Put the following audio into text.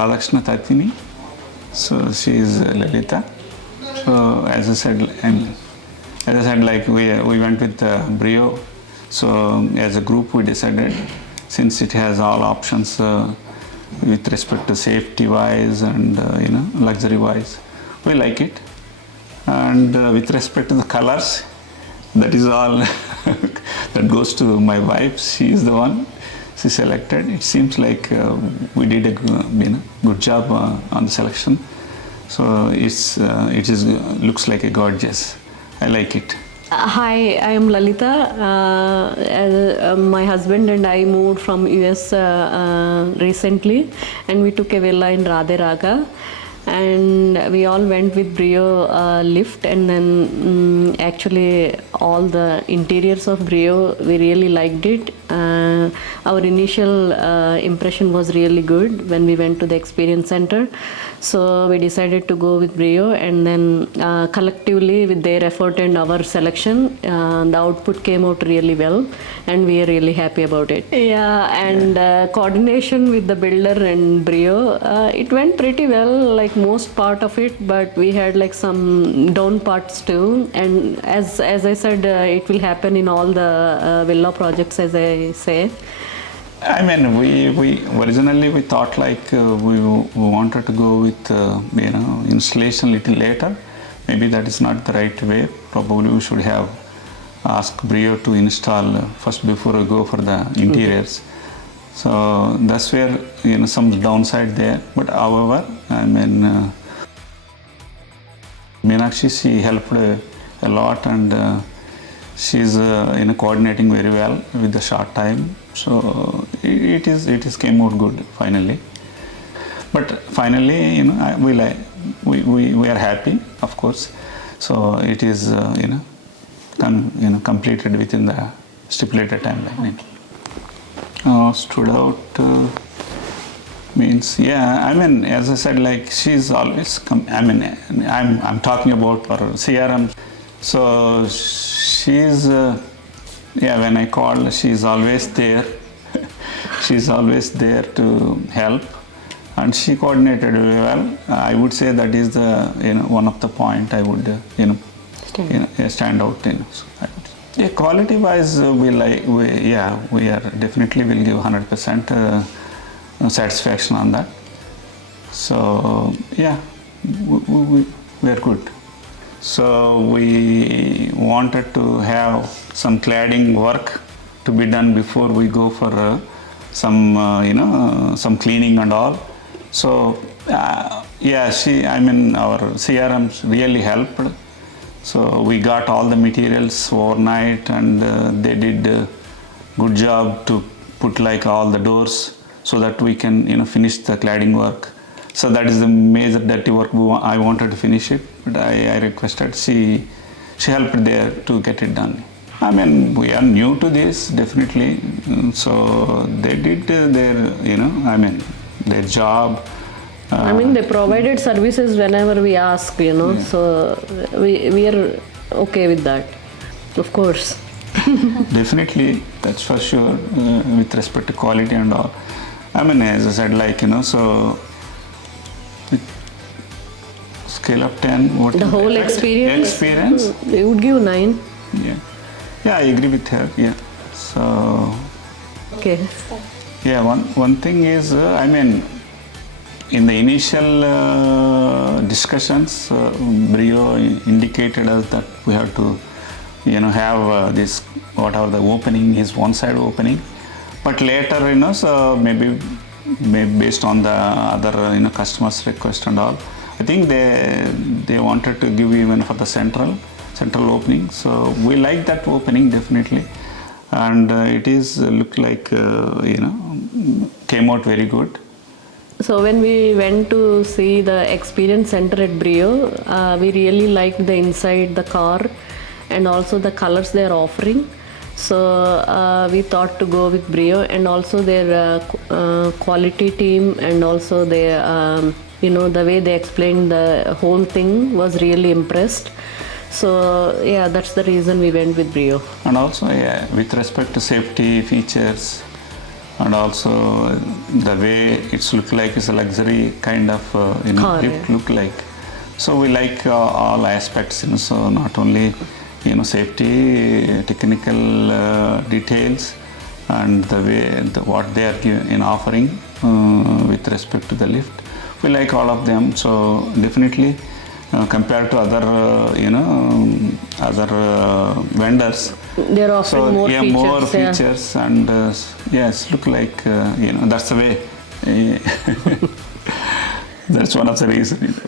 𝗵𝗀𝗀𝗁𝗁, so she is Lalita. So as I said, like we went with Brio. So as a group we decided, since it has all options with respect to safety wise and luxury wise, we like it. And with respect to the colors, that is all that goes to my wife. She is the one she selected. It seems like we did a good job on the selection. So it looks like a gorgeous. I like it. Hi, I am Lalita. My husband and I moved from US recently, and we took a villa in Radhey Raaga. And we all went with Brio lift, and then actually all the interiors of Brio, we really liked it. Our initial impression was really good when we went to the experience center. So we decided to go with Brio, and then collectively with their effort and our selection, the output came out really well, and we are really happy about it. Yeah, and coordination with the builder and Brio, it went pretty well, like most part of it, but we had like some down parts too. And as I said, it will happen in all the villa projects, as I say. I mean, we originally we thought like we wanted to go with installation little later. Maybe that is not the right way. Probably we should have asked Brio to install first before we go for the interiors. So that's where some downside there. But however, I mean, Meenakshi, she helped a lot, and she's coordinating very well with the short time. So it came out good finally. But finally, we are happy, of course. So it is completed within the stipulated timeline. Stood out means, yeah, I mean, as I said, like she's always I'm talking about her CRM. So she's when I call, she's always there. She's always there to help, and she coordinated very well. I would say that is the one of the point I would stand out in. So yeah, quality wise, we are definitely will give 100% satisfaction on that. So yeah, we are good. So we wanted to have some cladding work to be done before we go for some cleaning and all. So our CRM really helped. So we got all the materials overnight, and they did a good job to put like all the doors so that we can finish the cladding work. So that is the major dirty work I wanted to finish it, but I requested she helped there to get it done. I mean, we are new to this, definitely. So they did their job. I mean, they provided services whenever we asked, Yeah. So we are okay with that, of course. Definitely, that's for sure, with respect to quality and all. I mean, as I said, so with scale of 10, what The whole experience? We would give 9. Yeah, I agree with her, yeah. So, Okay. yeah, one thing is, in the initial discussions, Brio indicated us that we have to, have this, whatever the opening is, one side opening. But later, so maybe based on the other, customers' request and all, I think they wanted to give even for the central opening. So we like that opening definitely, and it is looked like came out very good. So when we went to see the experience center at Brio, we really liked the inside the car and also the colors they are offering. So we thought to go with Brio, and also their quality team, and also their the way they explained the whole thing was really impressed. So yeah, that's the reason we went with Brio. And also, yeah, with respect to safety features and and also the way it's look like is a luxury kind of lift look like. So we like all aspects, so not only safety, technical details, and the way what they are offering with respect to the lift. We like all of them. So definitely compared to other vendors, they're offering more features, and yes, look like that's the way. That's one of the reasons.